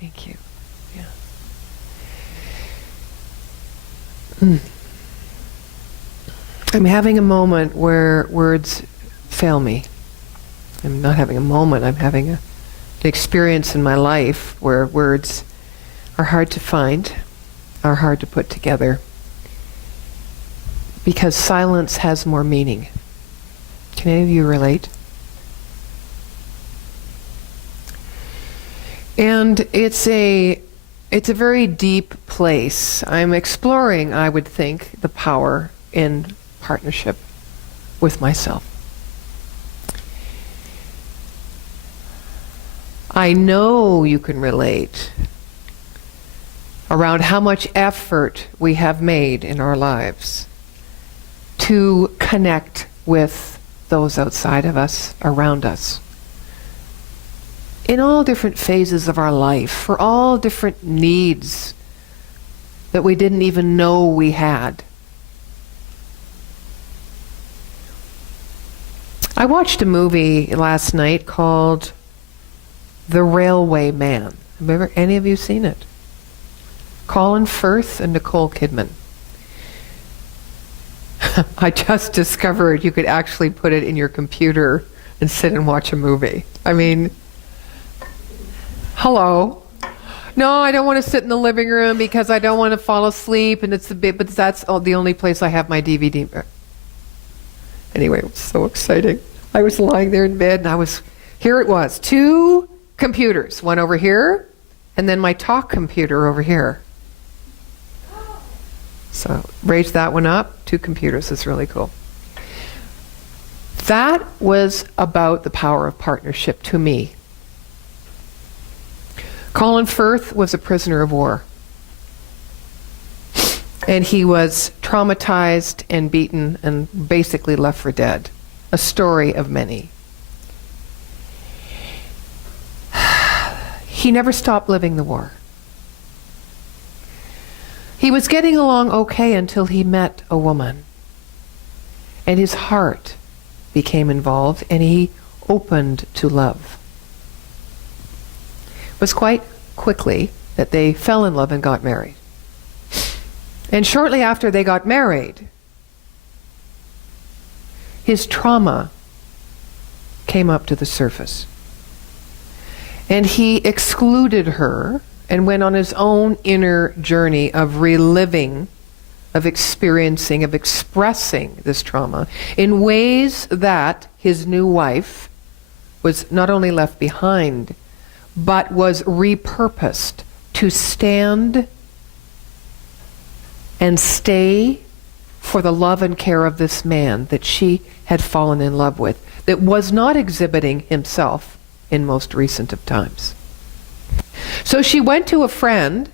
Thank you. Yeah. Mm. I'm having a moment where words fail me. I'm not having a moment, I'm having an experience in my life where words are hard to find, are hard to put together, because silence has more meaning. Can any of you relate? And it's a very deep place. I'm exploring, I would think, the power in partnership with myself. I know you can relate around how much effort we have made in our lives to connect with those outside of us, around us, in all different phases of our life, for all different needs that we didn't even know we had. I watched a movie last night called The Railway Man. Have any of you seen it? Colin Firth and Nicole Kidman. I just discovered you could actually put it in your computer and sit and watch a movie. I mean, hello. No, I don't want to sit in the living room because I don't want to fall asleep, and it's a bit, but that's the only place I have my DVD. Anyway, it was so exciting. I was lying there in bed, and here it was, 2 computers, one over here, and then my talk computer over here. So raise that one up, 2 computers, it's really cool. That was about the power of partnership to me. Colin Firth was a prisoner of war. And he was traumatized and beaten and basically left for dead. A story of many. He never stopped living the war. He was getting along okay until he met a woman. And his heart became involved and he opened to love. It was quite quickly that they fell in love and got married. And shortly after they got married, his trauma came up to the surface. And he excluded her and went on his own inner journey of reliving, of experiencing, of expressing this trauma in ways that his new wife was not only left behind, but was repurposed to stand and stay for the love and care of this man that she had fallen in love with, that was not exhibiting himself in most recent of times. So she went to a friend,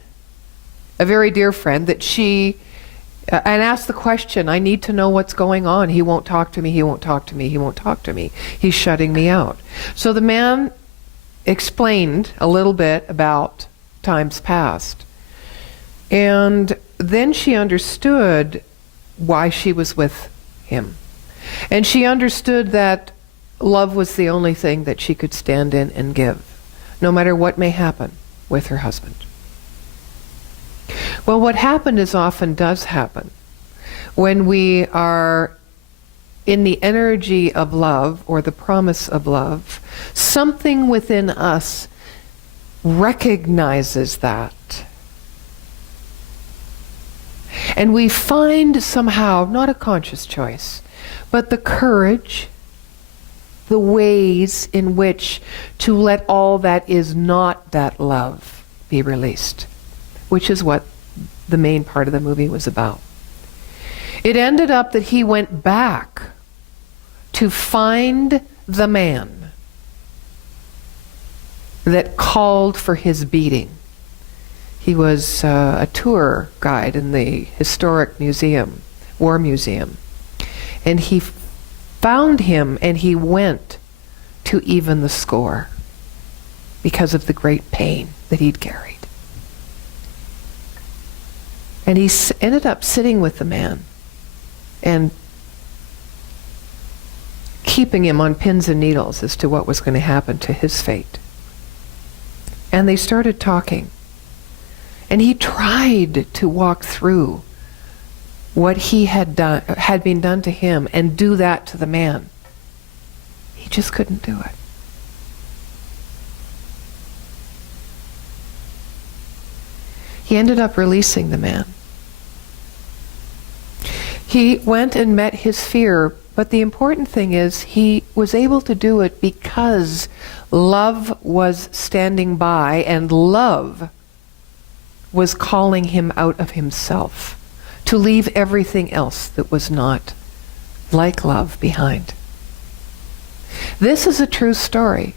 a very dear friend, that she, and asked the question, I need to know what's going on. He won't talk to me, he won't talk to me, he won't talk to me. He's shutting me out. So the man explained a little bit about times past. And then she understood why she was with him. And she understood that love was the only thing that she could stand in and give, no matter what may happen with her husband. Well, what happened is often does happen when we are in the energy of love or the promise of love. Something within us recognizes that. And we find somehow, not a conscious choice, but the courage, the ways in which to let all that is not that love be released, which is what the main part of the movie was about. It ended up that he went back to find the man that called for his beating. He was a tour guide in the historic museum, war museum. And he found him and he went to even the score because of the great pain that he'd carried. And he ended up sitting with the man and keeping him on pins and needles as to what was going to happen to his fate. And they started talking. And he tried to walk through what he had been done to him and do that to the man. He just couldn't do it. He ended up releasing the man. He went and met his fear, but the important thing is he was able to do it because love was standing by, and love was calling him out of himself to leave everything else that was not like love behind. This is a true story.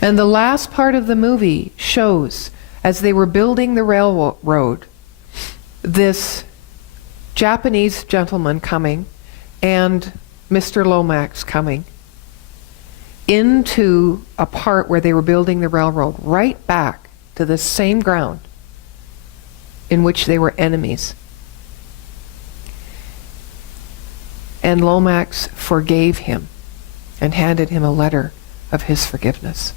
And the last part of the movie shows, as they were building the railroad, this Japanese gentleman coming and Mr. Lomax coming into a part where they were building the railroad, right back to the same ground in which they were enemies. And Lomax forgave him and handed him a letter of his forgiveness.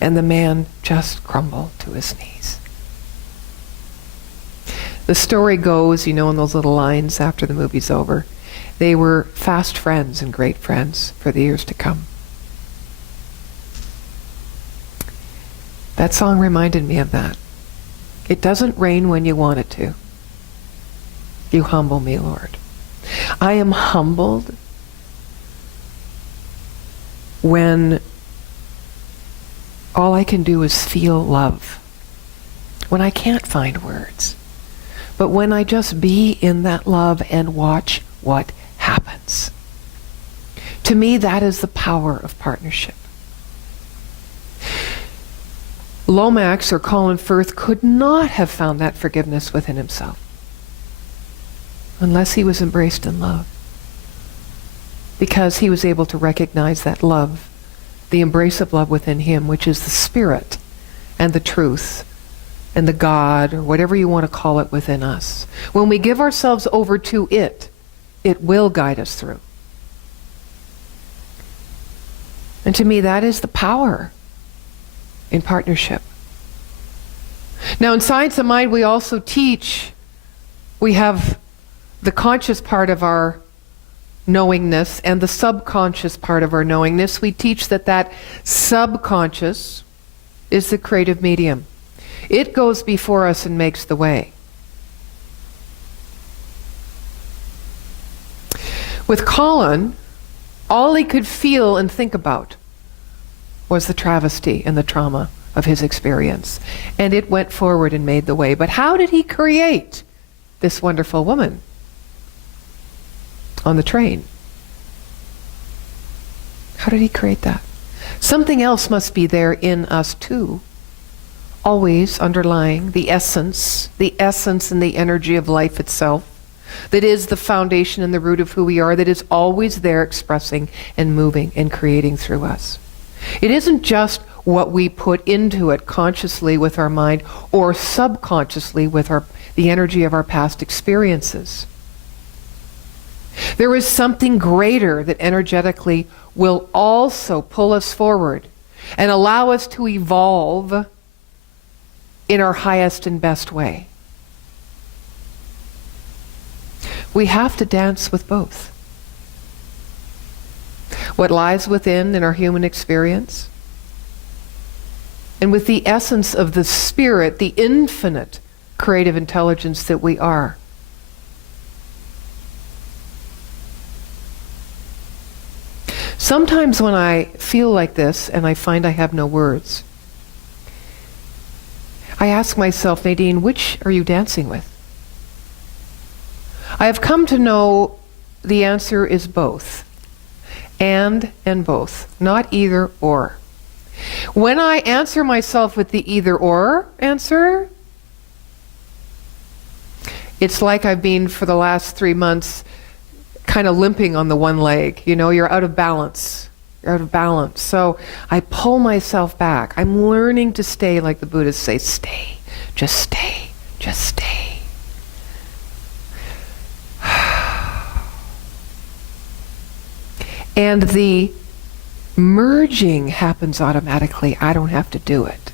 And the man just crumbled to his knees. The story goes, in those little lines after the movie's over, they were fast friends and great friends for the years to come. That song reminded me of that. It doesn't rain when you want it to. You humble me, Lord. I am humbled when all I can do is feel love. When I can't find words. But when I just be in that love and watch what happens. To me, that is the power of partnership. Lomax, or Colin Firth, could not have found that forgiveness within himself unless he was embraced in love. Because he was able to recognize that love, the embrace of love within him, which is the spirit and the truth and the God, or whatever you want to call it, within us. When we give ourselves over to it, it will guide us through. And to me, that is the power in partnership. Now, in Science of Mind, we also teach, we have the conscious part of our knowingness and the subconscious part of our knowingness. We teach that subconscious is the creative medium. It goes before us and makes the way. With Colin, all he could feel and think about was the travesty and the trauma of his experience. And it went forward and made the way. But how did he create this wonderful woman on the train? How did he create that? Something else must be there in us too. Always underlying the essence and the energy of life itself, that is the foundation and the root of who we are, that is always there expressing and moving and creating through us. It isn't just what we put into it consciously with our mind or subconsciously with the energy of our past experiences. There is something greater that energetically will also pull us forward and allow us to evolve in our highest and best way. We have to dance with both. What lies within in our human experience, and with the essence of the spirit, the infinite creative intelligence that we are. Sometimes when I feel like this and I find I have no words, I ask myself, Nadine, which are you dancing with? I have come to know the answer is both. And both, not either or. When I answer myself with the either or answer, it's like I've been for the last 3 months kind of limping on the one leg. You're out of balance. You're out of balance. So I pull myself back. I'm learning to stay, like the Buddhists say, stay, just stay, just stay. And the Merging happens automatically. I don't have to do it.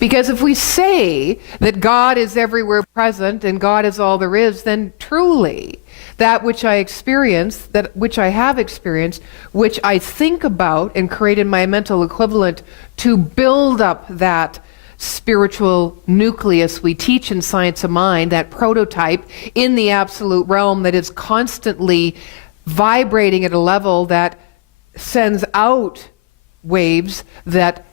Because if we say that God is everywhere present and God is all there is, then truly that which I experience, that which I have experienced, which I think about and create in my mental equivalent to build up that spiritual nucleus we teach in Science of Mind, that prototype in the absolute realm that is constantly vibrating at a level that sends out waves that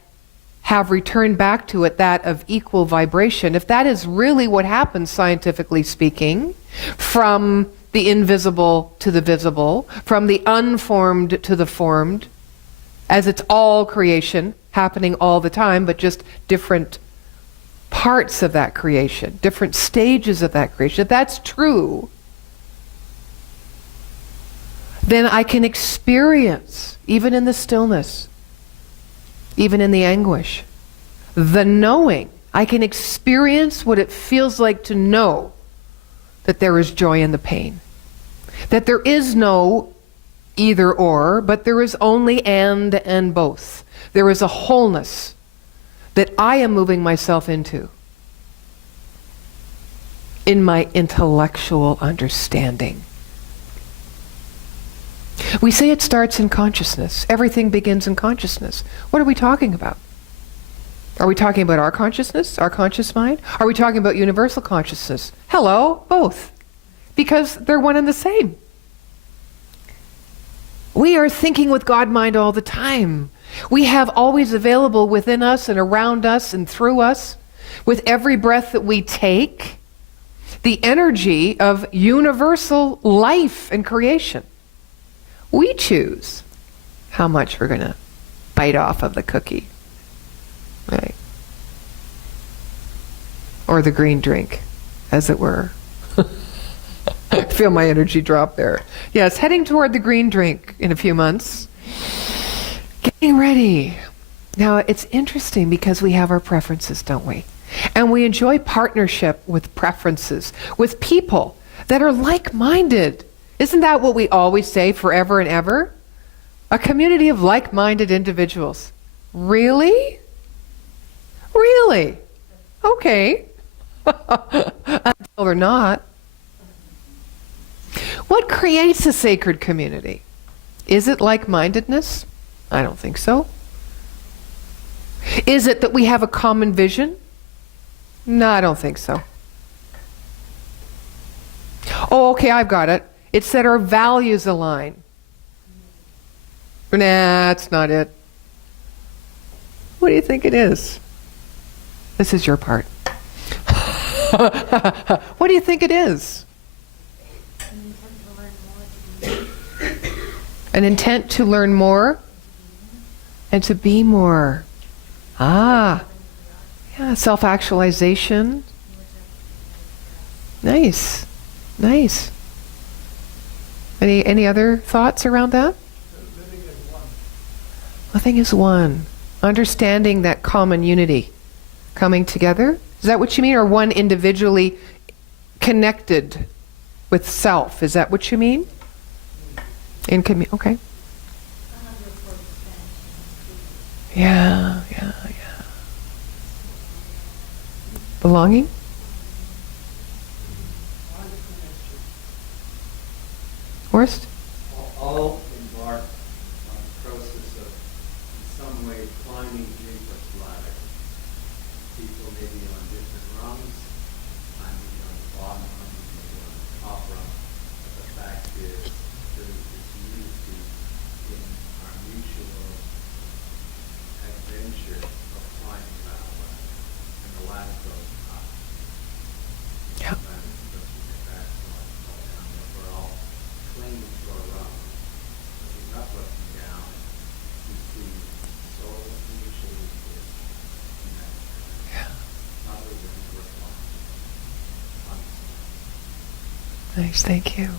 have returned back to it that of equal vibration. If that is really what happens, scientifically speaking, from the invisible to the visible, from the unformed to the formed, as it's all creation happening all the time, but just different parts of that creation, different stages of that creation, if that's true, then I can experience, even in the stillness, even in the anguish, the knowing. I can experience what it feels like to know that there is joy in the pain. That there is no either or, but there is only and both. There is a wholeness that I am moving myself into in my intellectual understanding. We say it starts in consciousness. Everything begins in consciousness. What are we talking about? Are we talking about our consciousness, our conscious mind? Are we talking about universal consciousness? Hello, both. Because they're one and the same. We are thinking with God mind all the time. We have always available within us and around us and through us, with every breath that we take, the energy of universal life and creation. We choose how much we're going to bite off of the cookie, right? Or the green drink, as it were. I feel my energy drop there. Yes, heading toward the green drink in a few months. Getting ready. Now, it's interesting because we have our preferences, don't we? And we enjoy partnership with preferences, with people that are like-minded. Isn't that what we always say forever and ever? A community of like-minded individuals. Really? Really? Okay. Until they're not. What creates a sacred community? Is it like-mindedness? I don't think so. Is it that we have a common vision? No, I don't think so. Oh, okay, I've got it. It's that our values align. Nah, that's not it. What do you think it is? This is your part. What do you think it is? An intent to learn more and to be more. Ah, yeah, self-actualization. Nice, nice. Any other thoughts around that? Living as one. Living as one. Understanding that common unity. Coming together? Is that what you mean? Or one individually connected with self? Is that what you mean? Okay. Yeah. Belonging? Horst? All embark on the process of, in some way, climbing Jacob's ladder. People may be on different rungs. I may be on the bottom rung, you may be on the top rung. But the fact is, there is this unity in our mutual adventure of climbing that ladder. And the ladder goes up. Yeah. The ladder doesn't get back, so I fall down, but we're all clinging to our rung. Looking up, looking down, we see souls mutually exist in that Yeah. other than worthwhile. Nice, thank you.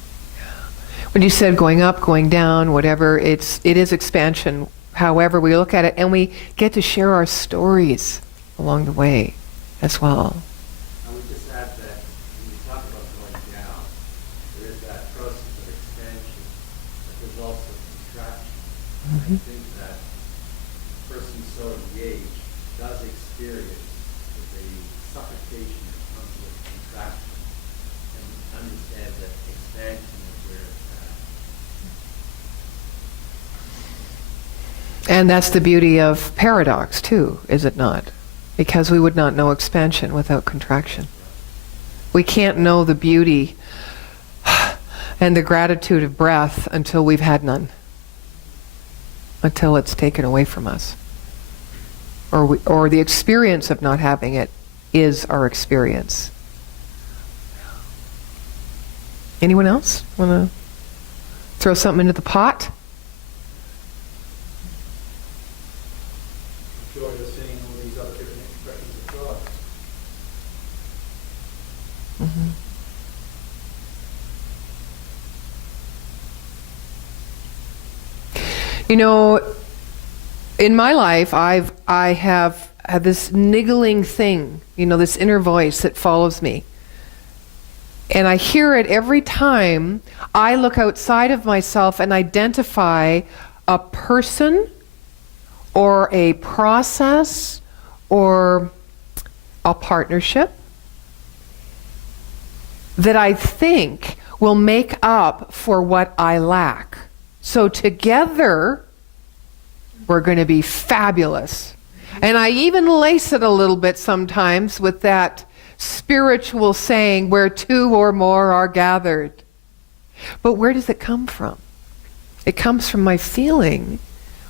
When you said going up, going down, whatever, it is expansion, however we look at it, and we get to share our stories along the way as well. I would just add that when you talk about going down, there is that process of expansion, but there's also contraction. I think that a person so engaged does experience the suffocation that comes with contraction and understand that expansion is where it's at. And that's the beauty of paradox, too, is it not? Because we would not know expansion without contraction. We can't know the beauty and the gratitude of breath until we've had none. Until it's taken away from us. Or the experience of not having it is our experience. Anyone else want to throw something into the pot? Joy of seeing all these other different expressions of God. Mm-hmm. You know, in my life, I have had this niggling thing, this inner voice that follows me. And I hear it every time I look outside of myself and identify a person or a process or a partnership that I think will make up for what I lack. So together, we're going to be fabulous. And I even lace it a little bit sometimes with that spiritual saying, where two or more are gathered. But where does it come from? It comes from my feeling,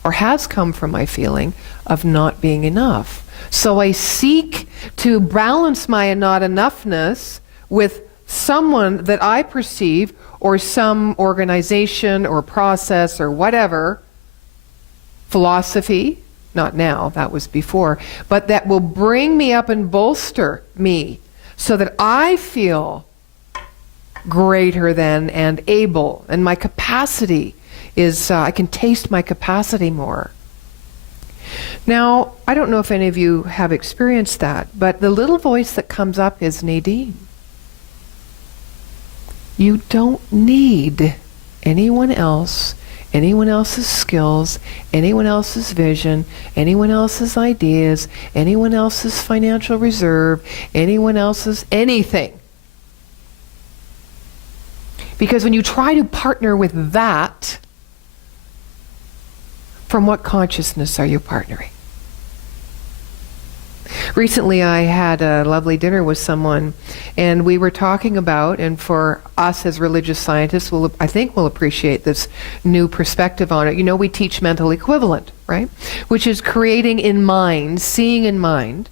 or has come from my feeling, of not being enough. So I seek to balance my not enoughness with someone that I perceive, or some organization or process or whatever, philosophy, not now, that was before, but that will bring me up and bolster me so that I feel greater than and able, and my capacity is, I can taste my capacity more. Now, I don't know if any of you have experienced that, but the little voice that comes up is Nadene. You don't need anyone else's skills, anyone else's vision, anyone else's ideas, anyone else's financial reserve, anyone else's anything. Because when you try to partner with that, from what consciousness are you partnering? Recently I had a lovely dinner with someone, and we were talking about, and for us as religious scientists, I think we'll appreciate this new perspective on it. We teach mental equivalent, right? Which is creating in mind, seeing in mind,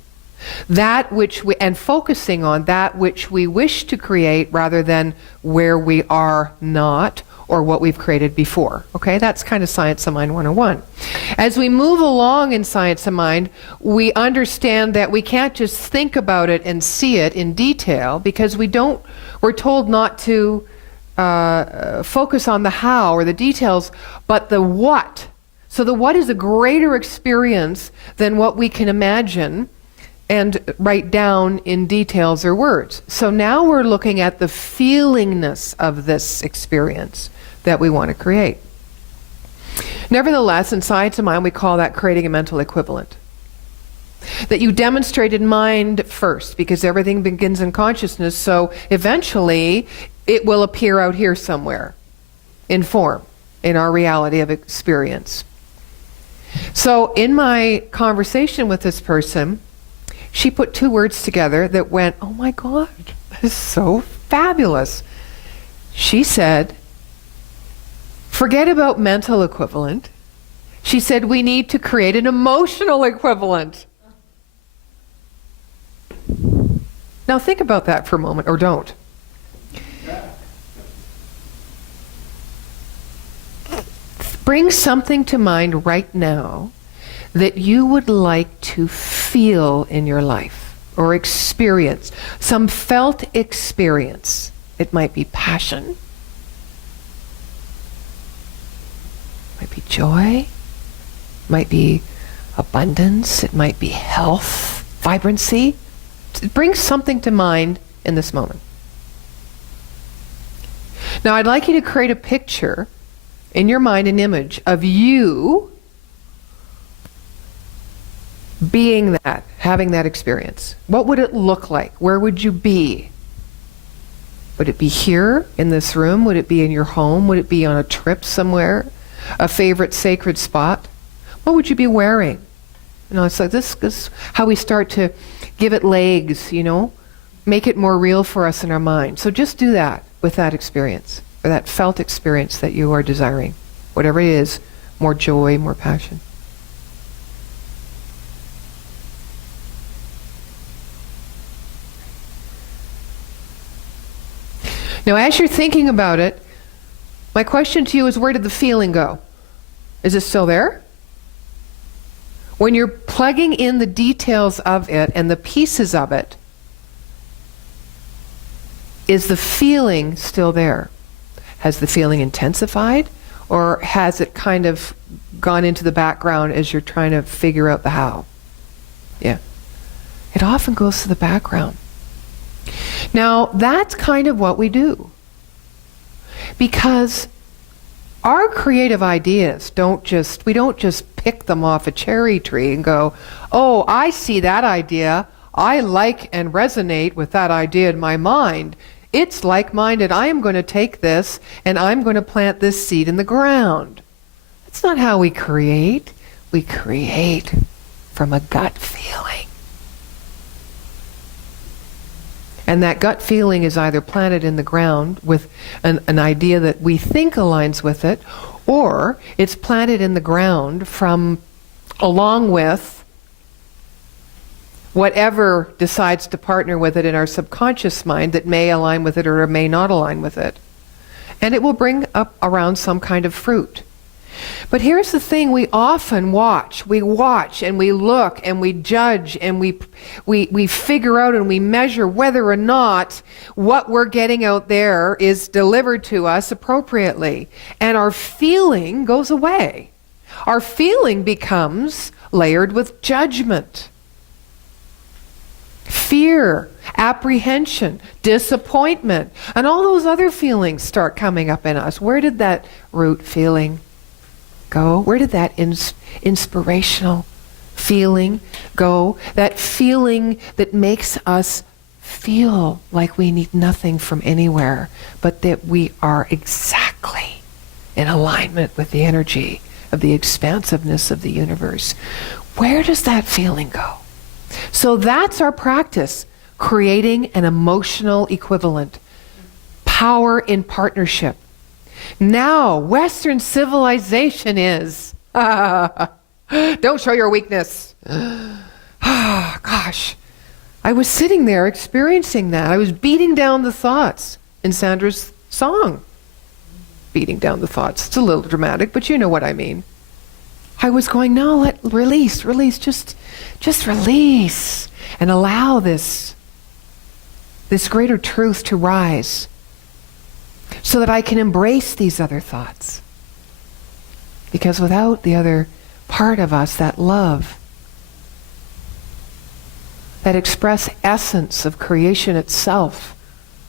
that which and focusing on that which we wish to create rather than where we are not or what we've created before. Okay, that's kind of Science of Mind 101. As we move along in Science of Mind, we understand that we can't just think about it and see it in detail, because we're told not to focus on the how or the details, but the what. So the what is a greater experience than what we can imagine and write down in details or words. So now we're looking at the feelingness of this experience that we want to create. Nevertheless, in Science of Mind, we call that creating a mental equivalent. That you demonstrated mind first, because everything begins in consciousness, so eventually it will appear out here somewhere, in form, in our reality of experience. So in my conversation with this person, she put two words together that went, oh my God, that is so fabulous. She said, forget about mental equivalent. She said, we need to create an emotional equivalent. Now think about that for a moment, or don't. Bring something to mind right now that you would like to feel in your life or experience, some felt experience. It might be passion, might be joy, might be abundance, it might be health, vibrancy. Bring something to mind in this moment. Now I'd like you to create a picture in your mind, an image of you being that, having that experience, what would it look like? Where would you be? Would it be here in this room? Would it be in your home? Would it be on a trip somewhere? A favorite sacred spot? What would you be wearing? You know, it's like this is how we start to give it legs, you know, make it more real for us in our mind. So just do that with that experience, or that felt experience that you are desiring. Whatever it is, more joy, more passion. Now, as you're thinking about it, my question to you is, where did the feeling go? Is it still there? When you're plugging in the details of it and the pieces of it, is the feeling still there? Has the feeling intensified, or has it kind of gone into the background as you're trying to figure out the how? Yeah. It often goes to the background. Now, that's kind of what we do. Because our creative ideas we don't just pick them off a cherry tree and go, oh, I see that idea. I like and resonate with that idea in my mind. It's like-minded. I am going to take this and I'm going to plant this seed in the ground. That's not how we create. We create from a gut feeling. And that gut feeling is either planted in the ground with an idea that we think aligns with it, or it's planted in the ground along with whatever decides to partner with it in our subconscious mind that may align with it or may not align with it. And it will bring up around some kind of fruit. But here's the thing, we often watch. We watch and we look and we judge and we figure out and we measure whether or not what we're getting out there is delivered to us appropriately. And our feeling goes away. Our feeling becomes layered with judgment, fear, apprehension, disappointment, and all those other feelings start coming up in us. Where did that root feeling go? Where did that inspirational feeling go? That feeling that makes us feel like we need nothing from anywhere, but that we are exactly in alignment with the energy of the expansiveness of the universe. Where does that feeling go? So that's our practice, creating an emotional equivalent. Power in partnership. Now, Western civilization is, don't show your weakness. Gosh, I was sitting there experiencing that. I was beating down the thoughts in Sandra's song. Beating down the thoughts. It's a little dramatic, but you know what I mean. I was going, no, release, just release and allow this greater truth to rise, so that I can embrace these other thoughts. Because without the other part of us, that love, that express essence of creation itself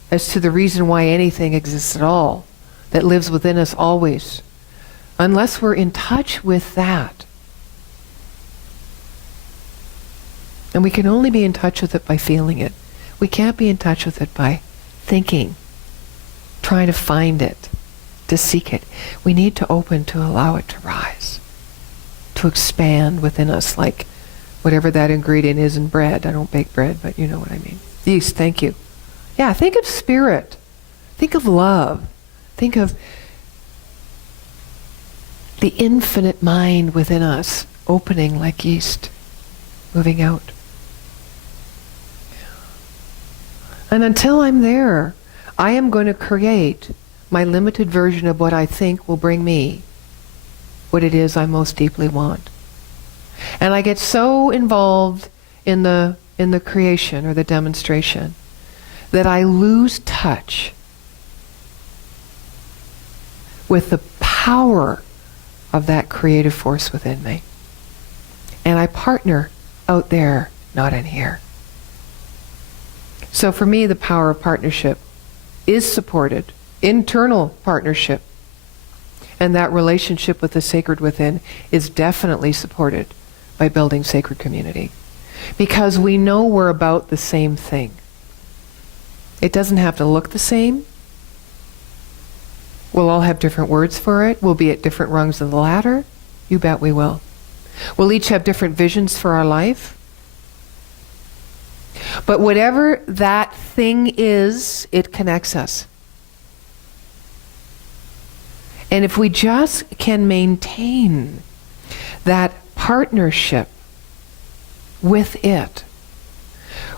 as to the reason why anything exists at all, that lives within us always, unless we're in touch with that, and we can only be in touch with it by feeling it. We can't be in touch with it by thinking, trying to find it, to seek it. We need to open to allow it to rise, to expand within us, like whatever that ingredient is in bread. I don't bake bread, but you know what I mean. Yeast, thank you. Yeah, think of spirit. Think of love. Think of the infinite mind within us, opening like yeast, moving out. And until I'm there, I am going to create my limited version of what I think will bring me what it is I most deeply want. And I get so involved in the creation or the demonstration that I lose touch with the power of that creative force within me. And I partner out there, not in here. So for me, the power of partnership is supported, internal partnership, and that relationship with the sacred within is definitely supported by building sacred community. Because we know we're about the same thing. It doesn't have to look the same. We'll all have different words for it. We'll be at different rungs of the ladder. You bet we will. We'll each have different visions for our life. But whatever that thing is, it connects us. And if we just can maintain that partnership with it,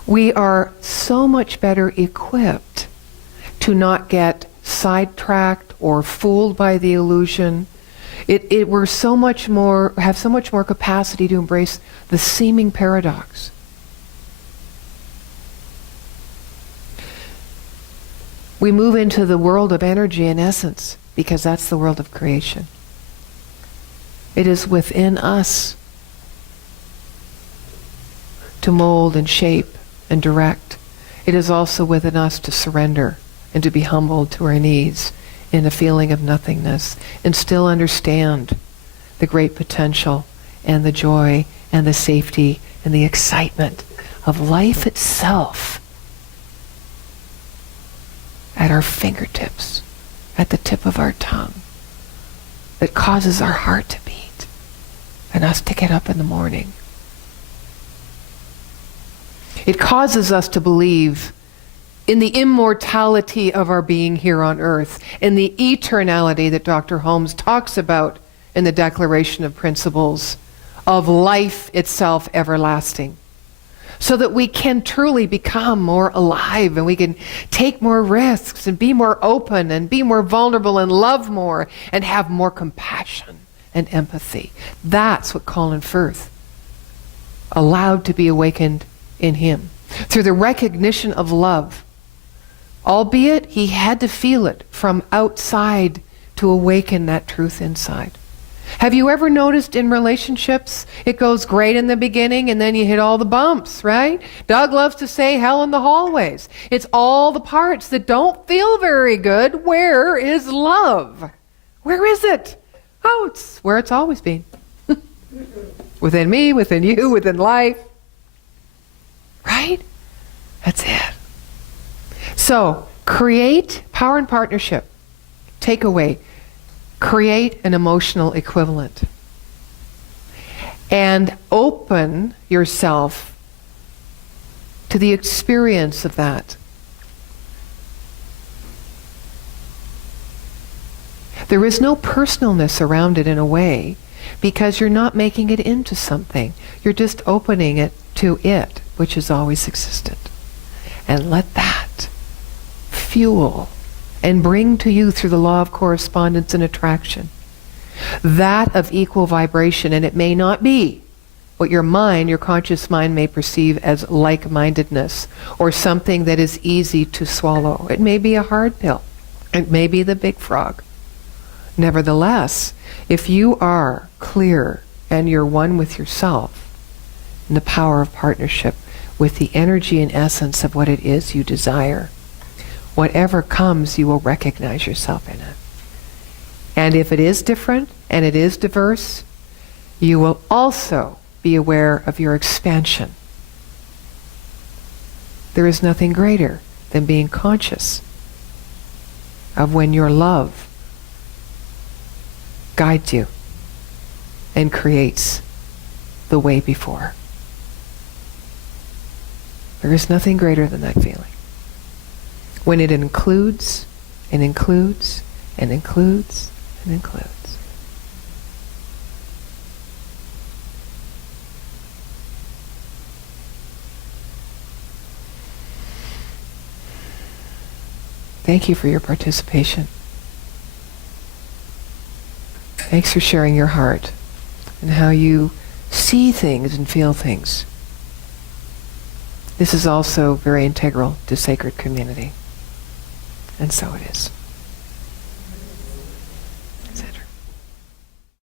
we are so much better equipped to not get sidetracked or fooled by the illusion. We're so much more, have so much more capacity to embrace the seeming paradox. We move into the world of energy and essence because that's the world of creation. It is within us to mold and shape and direct. It is also within us to surrender and to be humbled to our knees in a feeling of nothingness and still understand the great potential and the joy and the safety and the excitement of life itself at our fingertips, at the tip of our tongue, that causes our heart to beat and us to get up in the morning. It causes us to believe in the immortality of our being here on earth, in the eternality that Dr. Holmes talks about in the Declaration of Principles, of life itself everlasting, so that we can truly become more alive and we can take more risks and be more open and be more vulnerable and love more and have more compassion and empathy. That's what Colin Firth allowed to be awakened in him, through the recognition of love. Albeit he had to feel it from outside to awaken that truth inside. Have you ever noticed in relationships, it goes great in the beginning and then you hit all the bumps, right? Doug loves to say hell in the hallways. It's all the parts that don't feel very good. Where is love? Where is it? Oh, it's where it's always been. Within me, within you, within life. Right? That's it. So, create power and partnership. Takeaway. Create an emotional equivalent. And open yourself to the experience of that. There is no personalness around it in a way, because you're not making it into something. You're just opening it to it, which has always existed. And let that fuel and bring to you, through the law of correspondence and attraction, that of equal vibration. And it may not be what your mind, your conscious mind, may perceive as like-mindedness or something that is easy to swallow. It may be a hard pill. It may be the big frog. Nevertheless, if you are clear and you're one with yourself in the power of partnership with the energy and essence of what it is you desire, whatever comes, you will recognize yourself in it. And if it is different and it is diverse, you will also be aware of your expansion. There is nothing greater than being conscious of when your love guides you and creates the way before. There is nothing greater than that feeling. When it includes and includes and includes and includes. Thank you for your participation. Thanks for sharing your heart and how you see things and feel things. This is also very integral to sacred community. And so it is.